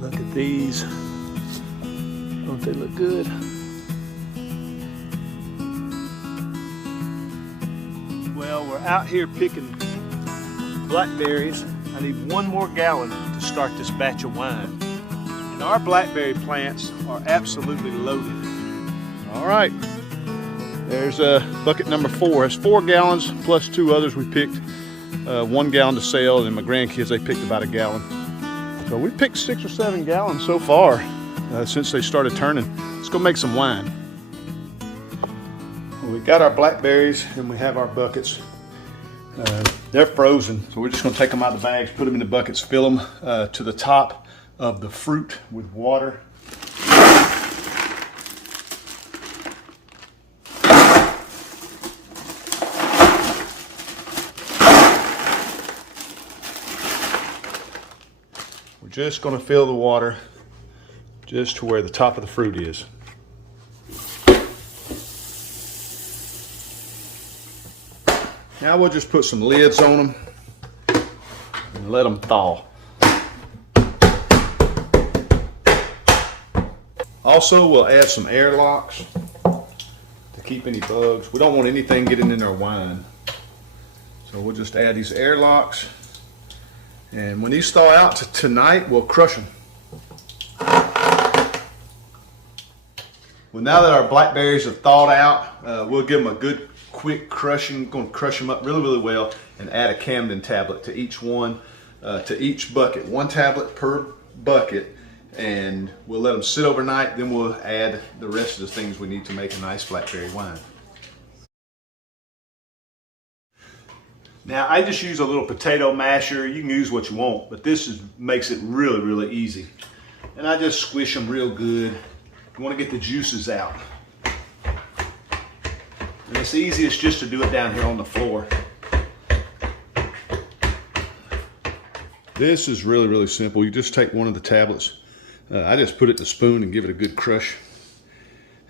Look at these. Don't they look good? Well, we're out here picking blackberries. I need 1 more gallon to start this batch of wine. And our blackberry plants are absolutely loaded. All right, there's bucket number 4. It's 4 gallons plus 2 others we picked. 1 gallon to sell, and my grandkids, they picked about 1 gallon. So we picked 6 or 7 gallons so far since they started turning. Let's go make some wine. Well, we got our blackberries and we have our buckets. They're frozen, so we're just going to take them out of the bags, put them in the buckets, fill them to the top of the fruit with water. We're just going to fill the water just to where the top of the fruit is. Now we'll just put some lids on them and let them thaw. Also, we'll add some air locks to keep any bugs. We don't want anything getting in our wine. So we'll just add these air locks. And when these thaw out tonight, we'll crush them. Well, now that our blackberries have thawed out, we'll give them a good quick crushing. Going to crush them up really, really well and add a Camden tablet to each one, to each bucket. 1 tablet per bucket, and we'll let them sit overnight. Then we'll add the rest of the things we need to make a nice blackberry wine. Now, I just use a little potato masher. You can use what you want, but this makes it really, really easy. And I just squish them real good. You want to get the juices out. And it's easiest just to do it down here on the floor. This is really, really simple. You just take one of the tablets. I just put it in a spoon and give it a good crush.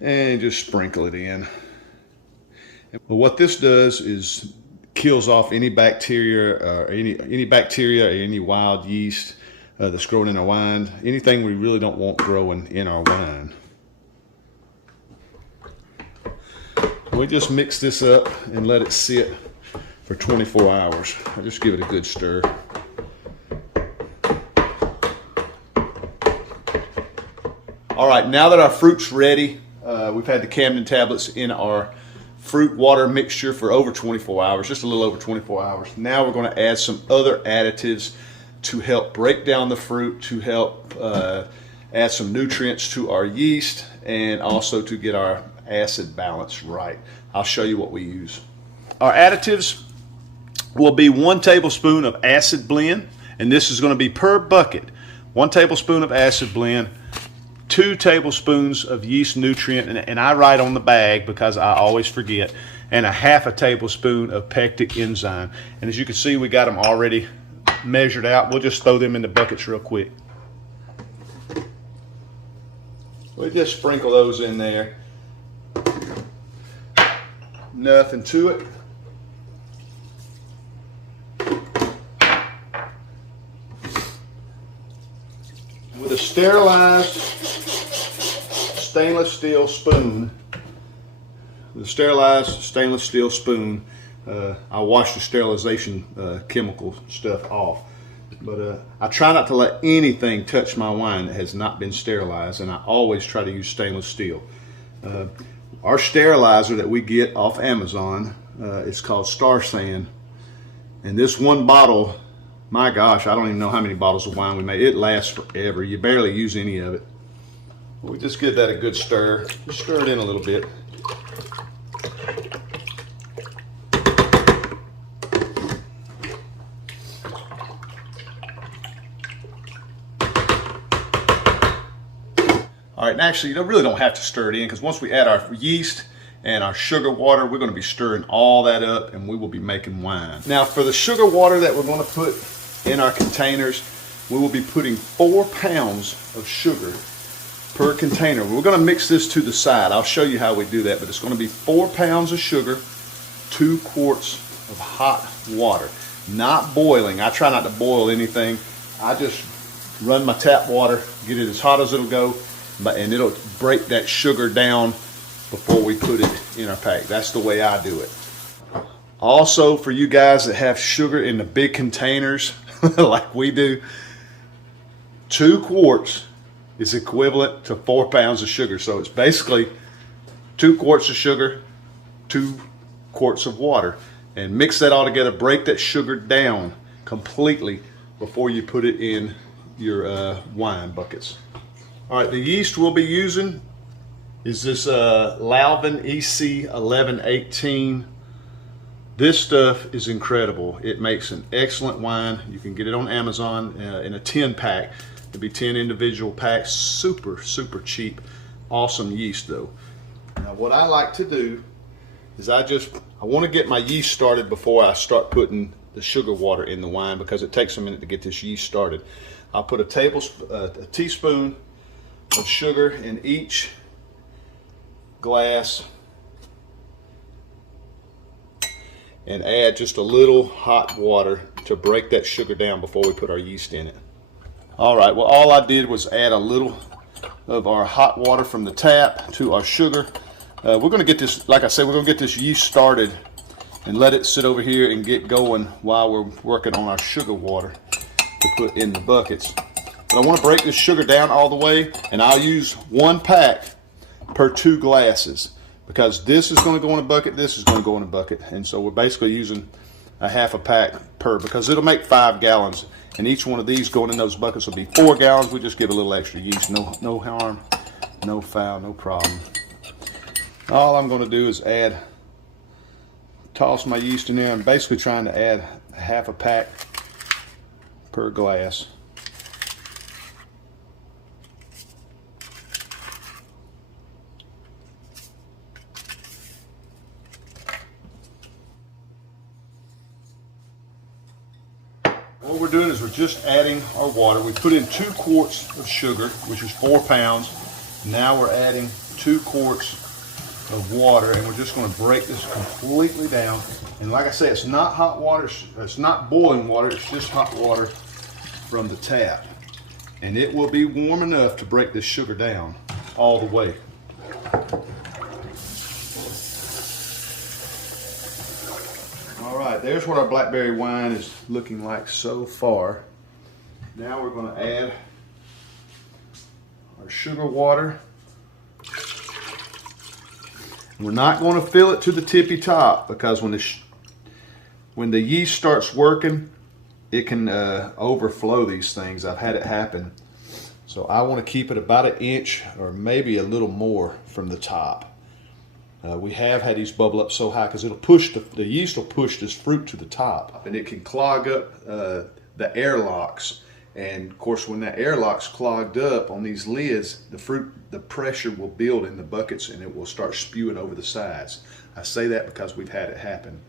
And just sprinkle it in. And what this does is kills off any bacteria or any bacteria or any wild yeast that's growing in our wine. Anything we really don't want growing in our wine. We just mix this up and let it sit for 24 hours. I just give it a good stir. All right, now that our fruit's ready, we've had the Camden tablets in our fruit water mixture for over 24 hours, just a little over 24 hours. Now we're going to add some other additives to help break down the fruit, to help add some nutrients to our yeast, and also to get our acid balance right. I'll show you what we use. Our additives will be 1 tablespoon of acid blend, and this is going to be per bucket. 1 tablespoon of acid blend, 2 tablespoons of yeast nutrient, and I write on the bag because I always forget, and a 1/2 tablespoon of pectic enzyme. And as you can see, we got them already measured out. We'll just throw them in the buckets real quick. We just sprinkle those in there. Nothing to it. With a sterilized stainless steel spoon, I wash the sterilization chemical stuff off. But I try not to let anything touch my wine that has not been sterilized, and I always try to use stainless steel. Our sterilizer that we get off Amazon is called Star San, and this 1 bottle, my gosh, I don't even know how many bottles of wine we made. It lasts forever. You barely use any of it. We just give that a good stir. Just stir it in a little bit. All right, and actually, you really don't have to stir it in, because once we add our yeast and our sugar water, we're going to be stirring all that up, and we will be making wine. Now, for the sugar water that we're going to put in our containers, we will be putting 4 pounds of sugar per container. We're going to mix this to the side. I'll show you how we do that, but it's going to be 4 pounds of sugar, 2 quarts of hot water. Not boiling. I try not to boil anything. I just run my tap water, get it as hot as it'll go, and it'll break that sugar down before we put it in our pack. That's the way I do it. Also, for you guys that have sugar in the big containers like we do, 2 quarts is equivalent to 4 pounds of sugar. So it's basically 2 quarts of sugar, 2 quarts of water, and mix that all together. Break that sugar down completely before you put it in your wine buckets. All right, the yeast we'll be using is this Lalvin EC 1118. This stuff is incredible. It makes an excellent wine. You can get it on Amazon in a 10 pack. It'll be 10 individual packs. Super, super cheap. Awesome yeast though. Now what I like to do is I want to get my yeast started before I start putting the sugar water in the wine, because it takes a minute to get this yeast started. I'll put a teaspoon of sugar in each glass and add just a little hot water to break that sugar down before we put our yeast in it. All right, well, all I did was add a little of our hot water from the tap to our sugar. We're going to get this, like I said, we're going to get this yeast started and let it sit over here and get going while we're working on our sugar water to put in the buckets. But I want to break this sugar down all the way, and I'll use 1 pack per 2 glasses, because this is going to go in a bucket, this is going to go in a bucket, and so we're basically using a half a pack per, because it'll make 5 gallons, and each one of these going in those buckets will be 4 gallons. We just give a little extra yeast. No harm, no foul, no problem. All I'm going to do is toss my yeast in there. I'm basically trying to add half a pack per glass. What we're doing is we're just adding our water. We put in 2 quarts of sugar, which is 4 pounds. Now we're adding 2 quarts of water, and we're just going to break this completely down. And like I say, it's not hot water, it's not boiling water, it's just hot water from the tap. And it will be warm enough to break this sugar down all the way. All right, there's what our blackberry wine is looking like so far. Now we're going to add our sugar water. We're not going to fill it to the tippy top, because when the yeast starts working, it can overflow these things. I've had it happen. So I want to keep it about 1 inch or maybe a little more from the top. We have had these bubble up so high because it'll push the yeast will push this fruit to the top, and it can clog up the airlocks. And of course, when that airlock's clogged up on these lids, the pressure will build in the buckets and it will start spewing over the sides. I say that because we've had it happen.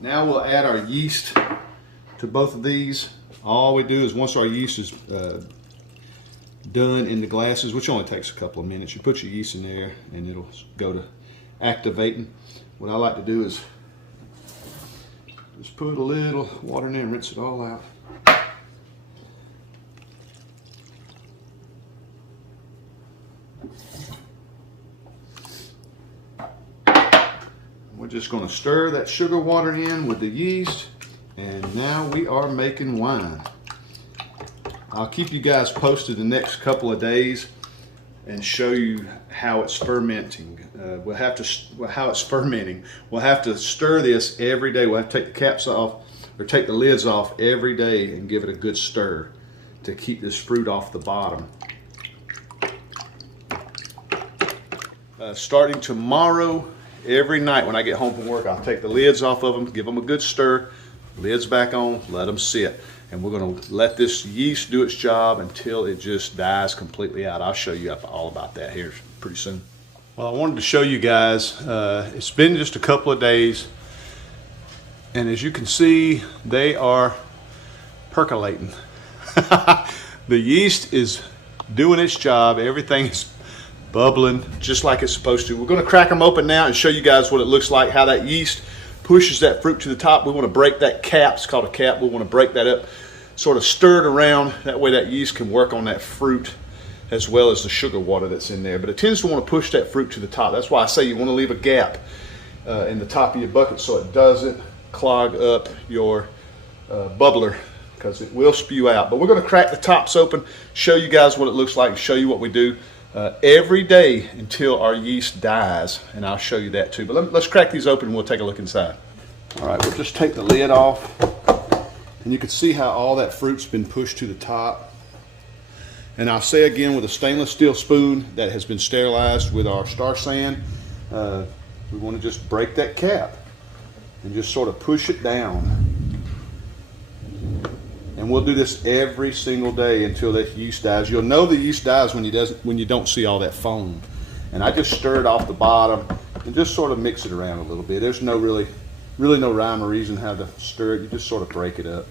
Now we'll add our yeast to both of these. All we do is, once our yeast is done in the glasses, which only takes a couple of minutes, you put your yeast in there and it'll go to activating. What I like to do is just put a little water in there and rinse it all out. We're just going to stir that sugar water in with the yeast, and now we are making wine. I'll keep you guys posted the next couple of days and show you how it's fermenting. How it's fermenting. We'll have to stir this every day. We'll have to take the caps off, or take the lids off every day and give it a good stir to keep this fruit off the bottom. Starting tomorrow, every night when I get home from work, I'll take the lids off of them, give them a good stir, lids back on, let them sit. And we're going to let this yeast do its job until it just dies completely out. I'll show you all about that here pretty soon. Well, I wanted to show you guys, it's been just a couple of days, and as you can see, they are percolating. The yeast is doing its job. Everything is bubbling just like it's supposed to. We're going to crack them open now and show you guys what it looks like, how that yeast pushes that fruit to the top. We want to break that cap. It's called a cap. We want to break that up, sort of stir it around. That way that yeast can work on that fruit as well as the sugar water that's in there. But it tends to want to push that fruit to the top. That's why I say you want to leave a gap in the top of your bucket so it doesn't clog up your bubbler, because it will spew out. But we're going to crack the tops open, show you guys what it looks like, show you what we do every day until our yeast dies, and I'll show you that too. But let's crack these open and we'll take a look inside. All right, we'll just take the lid off, and you can see how all that fruit's been pushed to the top. And I'll say again, with a stainless steel spoon that has been sterilized with our Star Sand, we want to just break that cap and just sort of push it down. And we'll do this every single day until that yeast dies. You'll know the yeast dies when you don't see all that foam. And I just stir it off the bottom and just sort of mix it around a little bit. There's no really no rhyme or reason how to stir it. You just sort of break it up.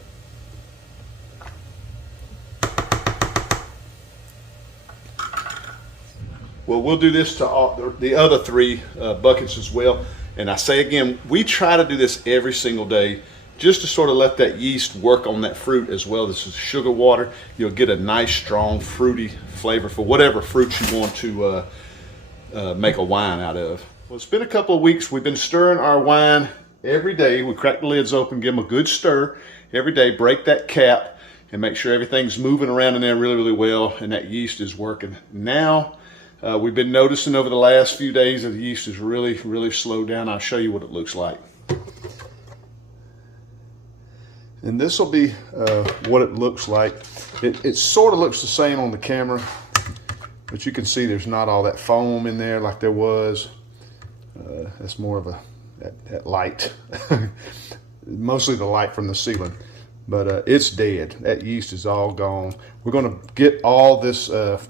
Well, we'll do this to all the other three buckets as well. And I say again, we try to do this every single day just to sort of let that yeast work on that fruit as well. This is sugar water. You'll get a nice, strong, fruity flavor for whatever fruit you want to make a wine out of. Well, it's been a couple of weeks. We've been stirring our wine every day. We crack the lids open, give them a good stir every day, break that cap, and make sure everything's moving around in there really, really well, and that yeast is working. Now, we've been noticing over the last few days that the yeast is really, really slowed down. I'll show you what it looks like. And this will be what it looks like. It sort of looks the same on the camera, but you can see there's not all that foam in there like there was. That's more of that light, mostly the light from the ceiling. But it's dead. That yeast is all gone. We're going to get all this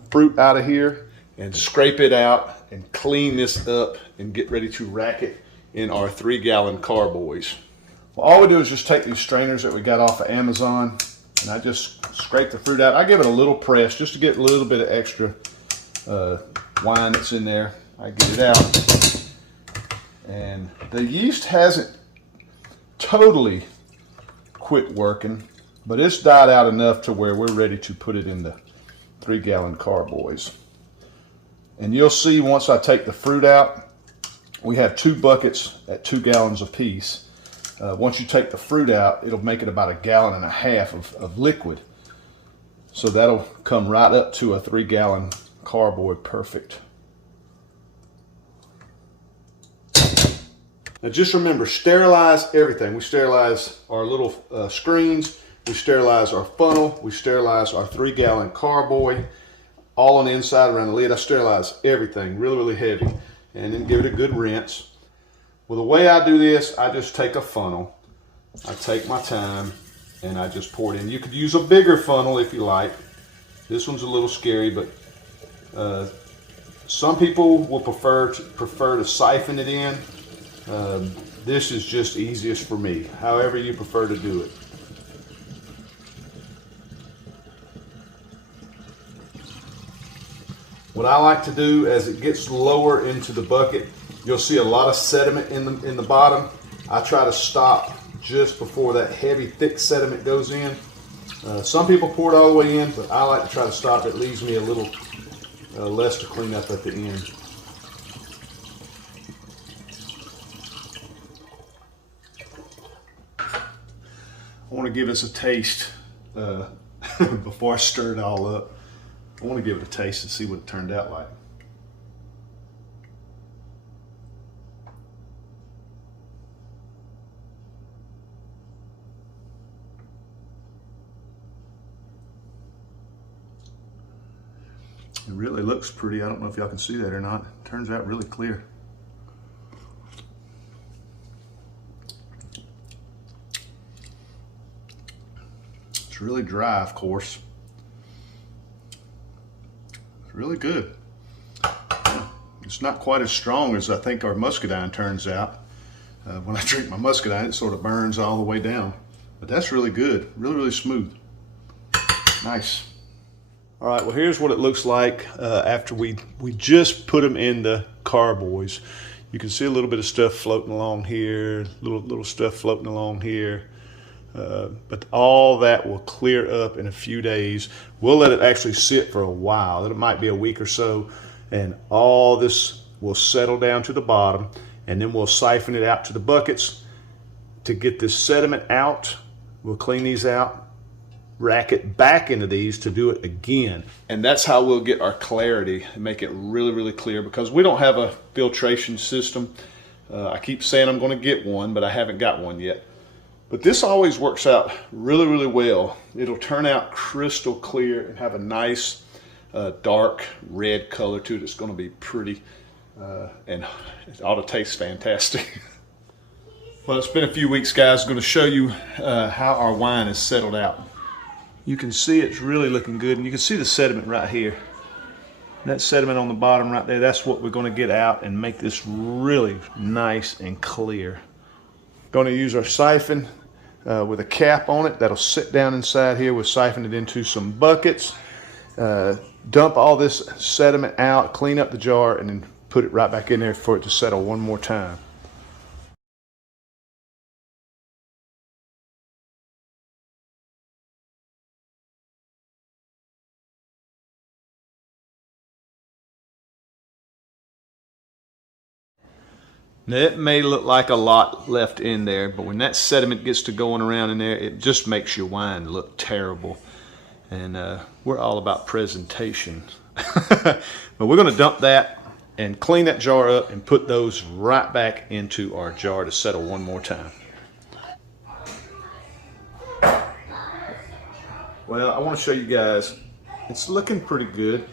fruit out of here and scrape it out and clean this up and get ready to rack it in our 3-gallon carboys. Well, all we do is just take these strainers that we got off of Amazon, and I just scrape the fruit out. I give it a little press just to get a little bit of extra wine that's in there. I get it out, and the yeast hasn't totally quit working, but it's died out enough to where we're ready to put it in the 3-gallon carboys. And you'll see once I take the fruit out, we have 2 buckets at 2 gallons apiece. Once you take the fruit out, it'll make it about 1.5 gallons of liquid. So that'll come right up to a 3-gallon carboy perfect. Now just remember, sterilize everything. We sterilize our little screens, we sterilize our funnel, we sterilize our 3-gallon carboy, all on the inside around the lid. I sterilize everything really, really heavy, and then give it a good rinse. Well, the way I do this, I just take a funnel, I take my time, and I just pour it in. You could use a bigger funnel if you like. This one's a little scary, but some people will prefer to siphon it in. This is just easiest for me, however you prefer to do it. What I like to do, as it gets lower into the bucket, you'll see a lot of sediment in the bottom. I try to stop just before that heavy, thick sediment goes in. Some people pour it all the way in, but I like to try to stop. It leaves me a little less to clean up at the end. I want to give this a taste before I stir it all up. I want to give it a taste and see what it turned out like. It really looks pretty. I don't know if y'all can see that or not. It turns out really clear. It's really dry, of course. It's really good. It's not quite as strong as I think our muscadine turns out. When I drink my muscadine, it sort of burns all the way down. But that's really good. Really, really smooth. Nice. All right, well, here's what it looks like after we just put them in the carboys. You can see a little bit of stuff floating along here, little stuff floating along here. But all that will clear up in a few days. We'll let it actually sit for a while. It might be a week or so, and all this will settle down to the bottom, and then we'll siphon it out to the buckets to get this sediment out. We'll clean these out, rack it back into these to do it again. And that's how we'll get our clarity and make it really, really clear, because we don't have a filtration system. I keep saying I'm going to get one, but I haven't got one yet. But this always works out really, really well. It'll turn out crystal clear and have a nice dark red color to it. It's going to be pretty and it ought to taste fantastic. Well, it's been a few weeks, guys. I'm going to show you how our wine is settled out. You can see it's really looking good, and you can see the sediment right here. That sediment on the bottom right there, that's what we're going to get out and make this really nice and clear. Going to use our siphon with a cap on it that'll sit down inside here. We'll siphon it into some buckets, dump all this sediment out, clean up the jar, and then put it right back in there for it to settle one more time. Now, it may look like a lot left in there, but when that sediment gets to going around in there, it just makes your wine look terrible. And we're all about presentation. But we're going to dump that and clean that jar up and put those right back into our jar to settle one more time. Well, I want to show you guys, it's looking pretty good.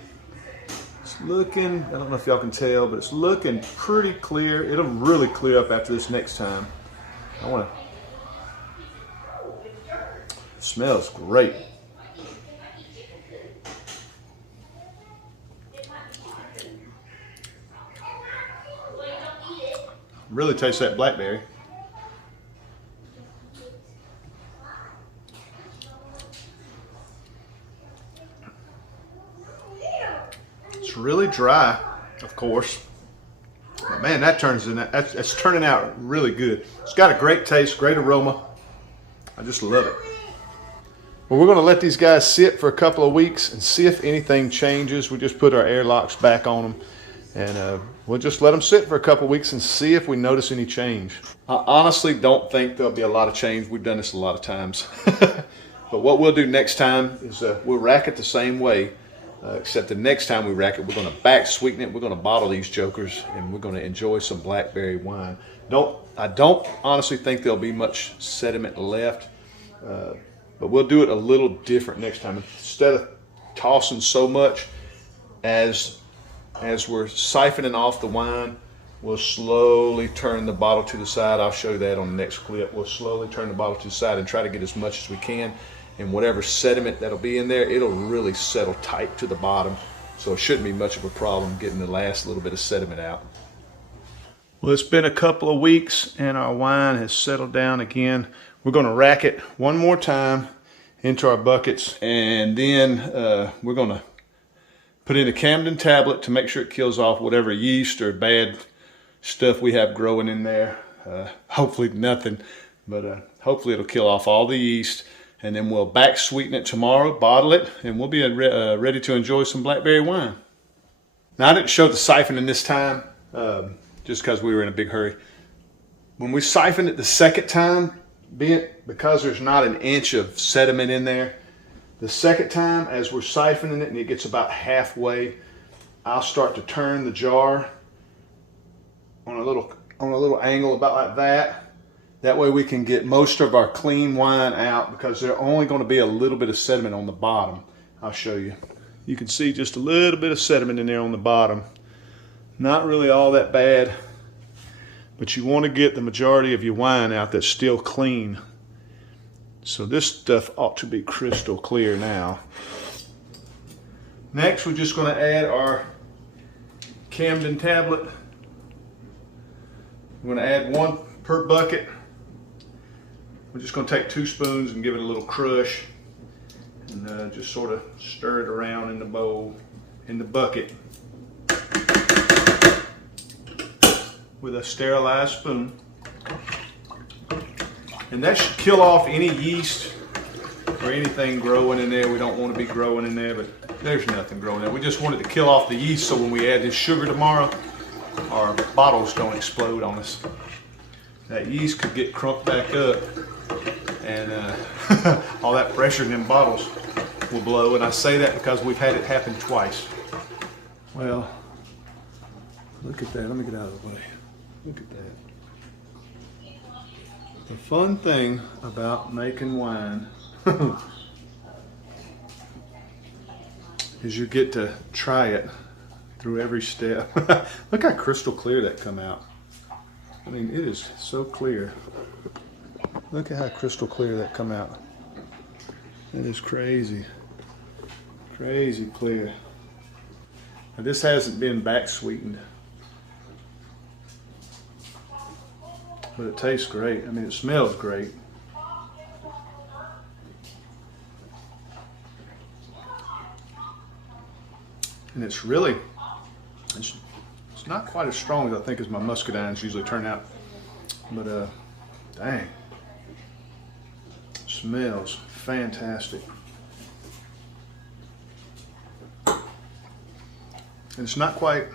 Looking, I don't know if y'all can tell, but it's looking pretty clear. It'll really clear up after this next time. It smells great. Really tastes that blackberry. It's really dry, of course, but man, that's turning out really good. It's got a great taste, great aroma. I just love it. Well, we're going to let these guys sit for a couple of weeks and see if anything changes. We just put our airlocks back on them, and we'll just let them sit for a couple of weeks and see if we notice any change. I honestly don't think there'll be a lot of change. We've done this a lot of times. But what we'll do next time is we'll rack it the same way. Except the next time we rack it, we're going to back sweeten it. We're going to bottle these jokers, and we're going to enjoy some blackberry wine. I don't honestly think there'll be much sediment left, but we'll do it a little different next time. Instead of tossing so much, as we're siphoning off the wine, we'll slowly turn the bottle to the side. I'll show you that on the next clip. We'll slowly turn the bottle to the side and try to get as much as we can. And whatever sediment that'll be in there, it'll really settle tight to the bottom. So it shouldn't be much of a problem getting the last little bit of sediment out. Well, it's been a couple of weeks and our wine has settled down again. We're going to rack it one more time into our buckets, and then we're going to put in a Camden tablet to make sure it kills off whatever yeast or bad stuff we have growing in there. Hopefully nothing, but hopefully it'll kill off all the yeast. And then we'll back sweeten it tomorrow, bottle it, and we'll be ready to enjoy some blackberry wine. Now, I didn't show the siphoning this time just because we were in a big hurry. When we siphon it the second time, because there's not an inch of sediment in there, the second time as we're siphoning it and it gets about halfway, I'll start to turn the jar on a little angle about like that. That way we can get most of our clean wine out, because there's only going to be a little bit of sediment on the bottom. I'll show you. You can see just a little bit of sediment in there on the bottom. Not really all that bad, but you want to get the majority of your wine out that's still clean. So this stuff ought to be crystal clear now. Next, we're just going to add our Camden tablet. We're going to add one per bucket. We're just going to take 2 spoons and give it a little crush. and just sort of stir it around in the bowl, in the bucket, with a sterilized spoon. And that should kill off any yeast or anything growing in there. We don't want to be growing in there, but there's nothing growing there. We just wanted to kill off the yeast so when we add this sugar tomorrow, our bottles don't explode on us. That yeast could get crunked back up, and all that pressure in them bottles will blow. And I say that because we've had it happen twice. Well, look at that. Let me get out of the way. Look at that. The fun thing about making wine is you get to try it through every step. Look how crystal clear that come out. I mean, it is so clear. Look at how crystal clear that come out. It is crazy. Crazy clear. Now, this hasn't been back sweetened, but it tastes great. I mean, it smells great. And it's really, it's not quite as strong as I think as my muscadines usually turn out. But dang, smells fantastic. And it's not quite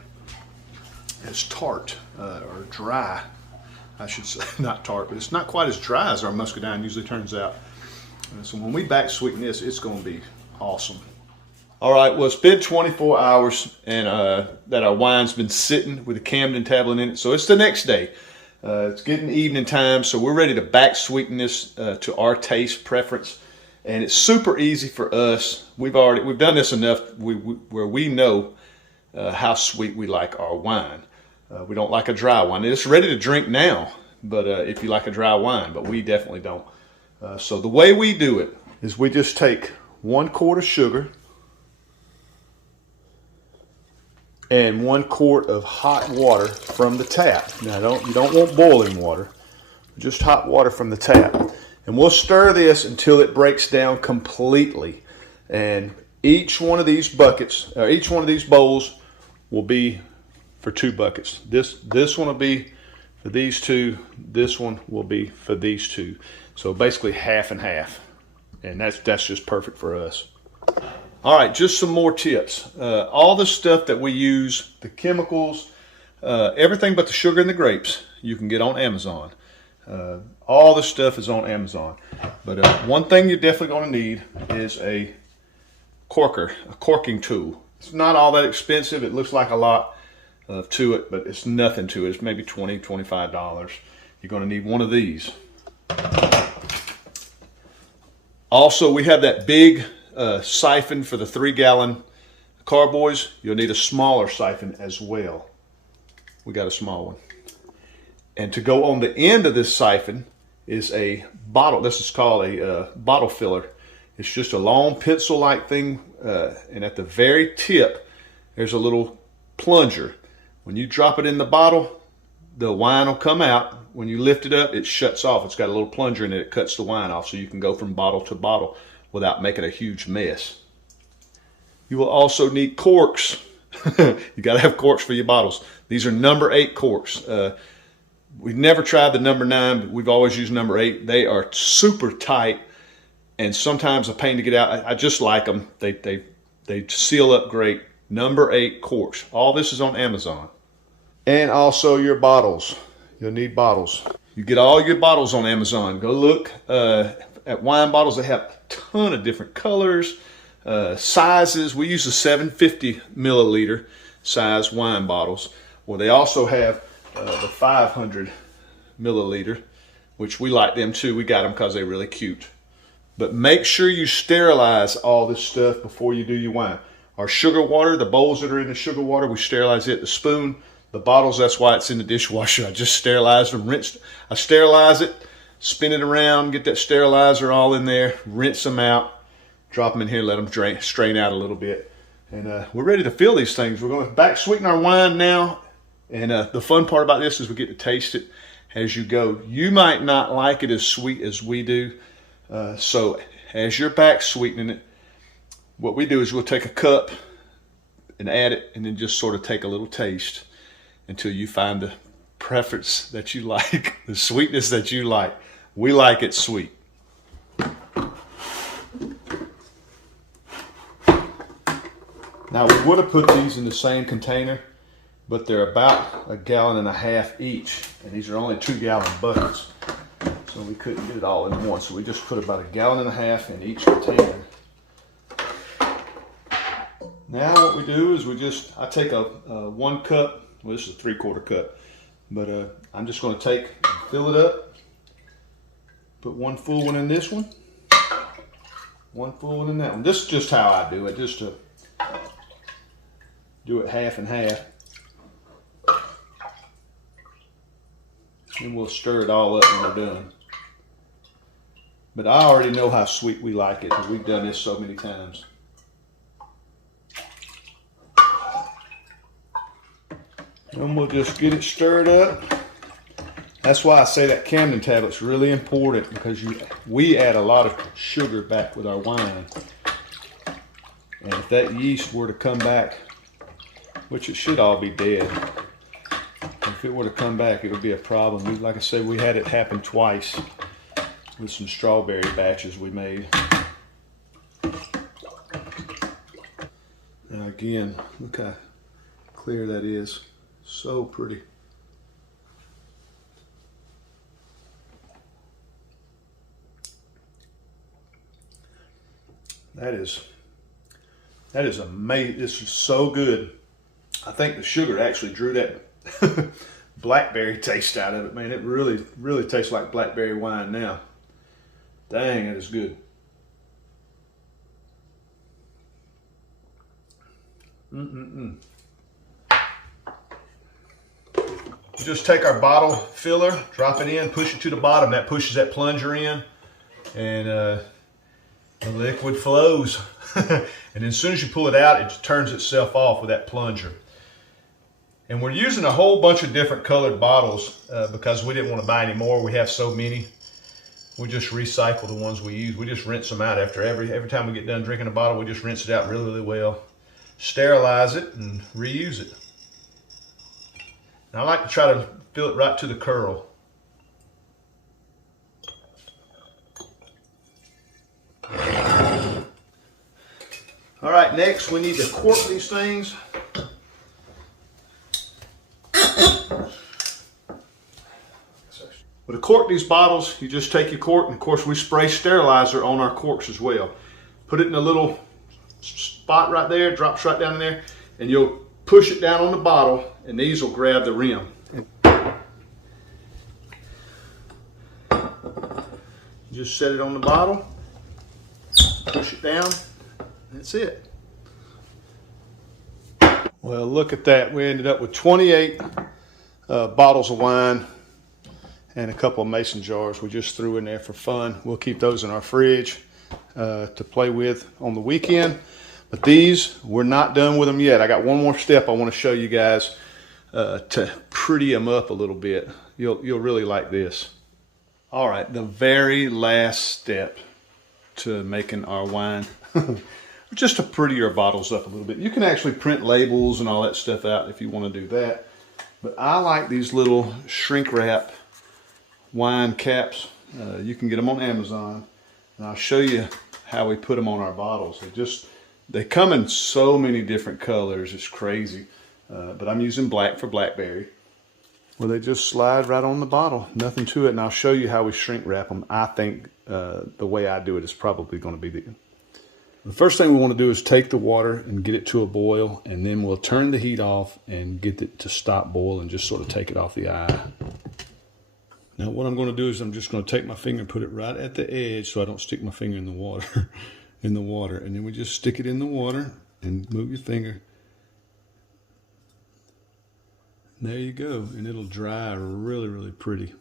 as tart or dry, I should say. Not tart, but it's not quite as dry as our muscadine usually turns out. So when we back sweeten this, it's going to be awesome. All right, well, it's been 24 hours and that our wine's been sitting with the Camden tablet in it. So it's the next day. It's getting evening time, so we're ready to back sweeten this to our taste preference. And it's super easy for us. We've done this enough where we know how sweet we like our wine. We don't like a dry wine. It's ready to drink now, but if you like a dry wine, but we definitely don't. So the way we do it is we just take 1 quart of sugar and 1 quart of hot water from the tap. Now you don't want boiling water, just hot water from the tap. And we'll stir this until it breaks down completely. And each one of these buckets, or each one of these bowls will be for 2 buckets. This one will be for these 2, this one will be for these 2. So basically half and half. And that's just perfect for us. All right, just some more tips. All the stuff that we use, the chemicals, everything but the sugar and the grapes, you can get on Amazon. All the stuff is on Amazon. But one thing you're definitely going to need is a corking tool. It's not all that expensive. It looks like a lot to it, but it's nothing to it. It's maybe $20, $25. You're going to need one of these. Also, we have that big siphon for the 3-gallon carboys. You'll need a smaller siphon as well. We got a small one. And to go on the end of this siphon is a bottle. This is called a bottle filler. It's just a long pencil-like thing, and at the very tip, there's a little plunger. When you drop it in the bottle, the wine will come out. When you lift it up, it shuts off. It's got a little plunger in it. It cuts the wine off, so you can go from bottle to bottle without making a huge mess. You will also need corks. You got to have corks for your bottles. These are number 8 corks. We've never tried the number 9, but we've always used number 8. They are super tight and sometimes a pain to get out. I just like them. They seal up great. Number 8 corks. All this is on Amazon. And also your bottles. You'll need bottles. You get all your bottles on Amazon. Go look at wine bottles. They have a ton of different colors, sizes. We use the 750 milliliter size wine bottles. Well, they also have the 500 milliliter, which we like them too. We got them because they're really cute. But make sure you sterilize all this stuff before you do your wine. Our sugar water, the bowls that are in the sugar water, we sterilize it. The spoon, the bottles, that's why it's in the dishwasher. I just sterilized them, rinsed. I sterilize it, spin it around, get that sterilizer all in there, rinse them out, drop them in here, let them strain out a little bit. And we're ready to fill these things. We're going to back sweeten our wine now. And the fun part about this is we get to taste it as you go. You might not like it as sweet as we do. So as you're back sweetening it, what we do is we'll take a cup and add it, and then just sort of take a little taste until you find the preference that you like, the sweetness that you like. We like it sweet. Now we would have put these in the same container, but they're about 1.5 gallons each, and these are only 2-gallon buckets, so we couldn't get it all in one. So we just put about 1.5 gallons in each container. Now what we do is I take a 1 cup, well this is a 3/4 cup, but I'm just going to take and fill it up, put 1 full one in this one, 1 full one in that one. This is just how I do it, just to do it half and half. And we'll stir it all up when we're done. But I already know how sweet we like it because we've done this so many times. And we'll just get it stirred up. That's why I say that Camden tablet's really important, because we add a lot of sugar back with our wine. And if that yeast were to come back, which it should all be dead, if it were to come back, it would be a problem. Like I said, we had it happen twice with some strawberry batches we made. Now again, look how clear that is. So pretty. That is amazing. This is so good. I think the sugar actually drew that blackberry taste out of it, man. It really tastes like blackberry wine now. Dang, that is good. Just take our bottle filler, drop it in, push it to the bottom. That pushes that plunger in, and the liquid flows. And then as soon as you pull it out, it turns itself off with that plunger. And we're using a whole bunch of different colored bottles because we didn't want to buy any more. We have so many. We just recycle the ones we use. We just rinse them out after every time we get done drinking a bottle. We just rinse it out really well, sterilize it, and reuse it. And I like to try to fill it right to the curl. All right, next we need to cork these things. Well, to cork these bottles, you just take your cork, and of course we spray sterilizer on our corks as well. Put it in a little spot right there, drops right down in there, and you'll push it down on the bottle, and these will grab the rim. Just set it on the bottle, push it down, that's it. Well, look at that. We ended up with 28 bottles of wine and a couple of mason jars we just threw in there for fun. We'll keep those in our fridge to play with on the weekend. But these, we're not done with them yet. I got one more step I want to show you guys to pretty them up a little bit. You'll really like this. All right, the very last step to making our wine, just to pretty your bottles up a little bit. You can actually print labels and all that stuff out if you want to do that. But I like these little shrink wrap wine caps. You can get them on Amazon, and I'll show you how we put them on our bottles. They come in so many different colors, it's crazy. But I'm using black for Blackberry. Well, they just slide right on the bottle, nothing to it, and I'll show you how we shrink wrap them. I think the way I do it is probably going to be the first thing we want to do is take the water and get it to a boil, and then we'll turn the heat off and get it to stop boil and just sort of take it off the eye. Now what I'm going to do is I'm just going to take my finger and put it right at the edge so I don't stick my finger in the water. And then we just stick it in the water and move your finger. And there you go, and it'll dry really pretty.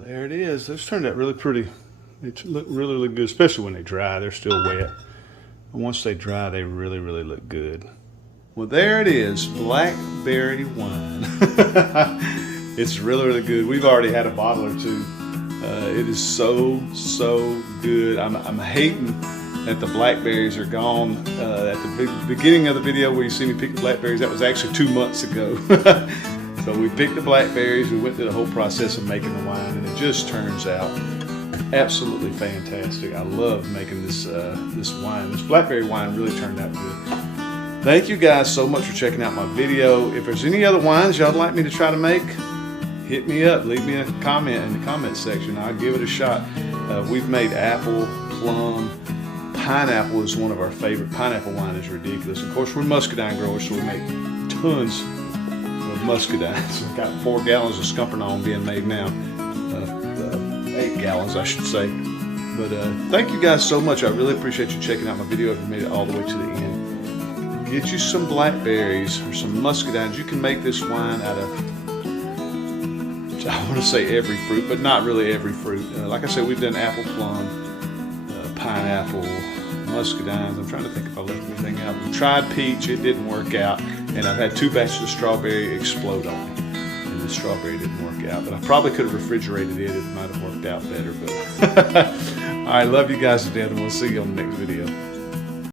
There it is. Those turned out really pretty. They look really good, especially when they dry. They're still wet. Once they dry, they really, really look good. Well, there it is, blackberry wine. It's really, really good. We've already had a bottle or two. It is so, so good. I'm hating that the blackberries are gone. At the beginning of the video where you see me pick the blackberries, that was actually 2 months ago. So we picked the blackberries, we went through the whole process of making the wine, and it just turns out absolutely fantastic. I love making this this wine. This blackberry wine really turned out good. Thank you guys so much for checking out my video. If there's any other wines y'all'd like me to try to make, hit me up, leave me a comment in the comment section. I'll give it a shot. We've made apple, plum, pineapple is one of our favorite. Pineapple wine is ridiculous. Of course, we're muscadine growers, so we make tons of muscadines. We've got 4 gallons of Scumpernong being made now. 8 gallons, I should say. But thank you guys so much. I really appreciate you checking out my video if you made it all the way to the end. Get you some blackberries or some muscadines. You can make this wine out of, I want to say every fruit, but not really every fruit. Like I said, we've done apple, plum, pineapple, muscadines. I'm trying to think if I left anything out. We tried peach, it didn't work out. And I've had 2 batches of strawberry explode on me. And the strawberry didn't work out. But I probably could have refrigerated it. It might have worked out better. But all right, love you guys to death, and we'll see you on the next video.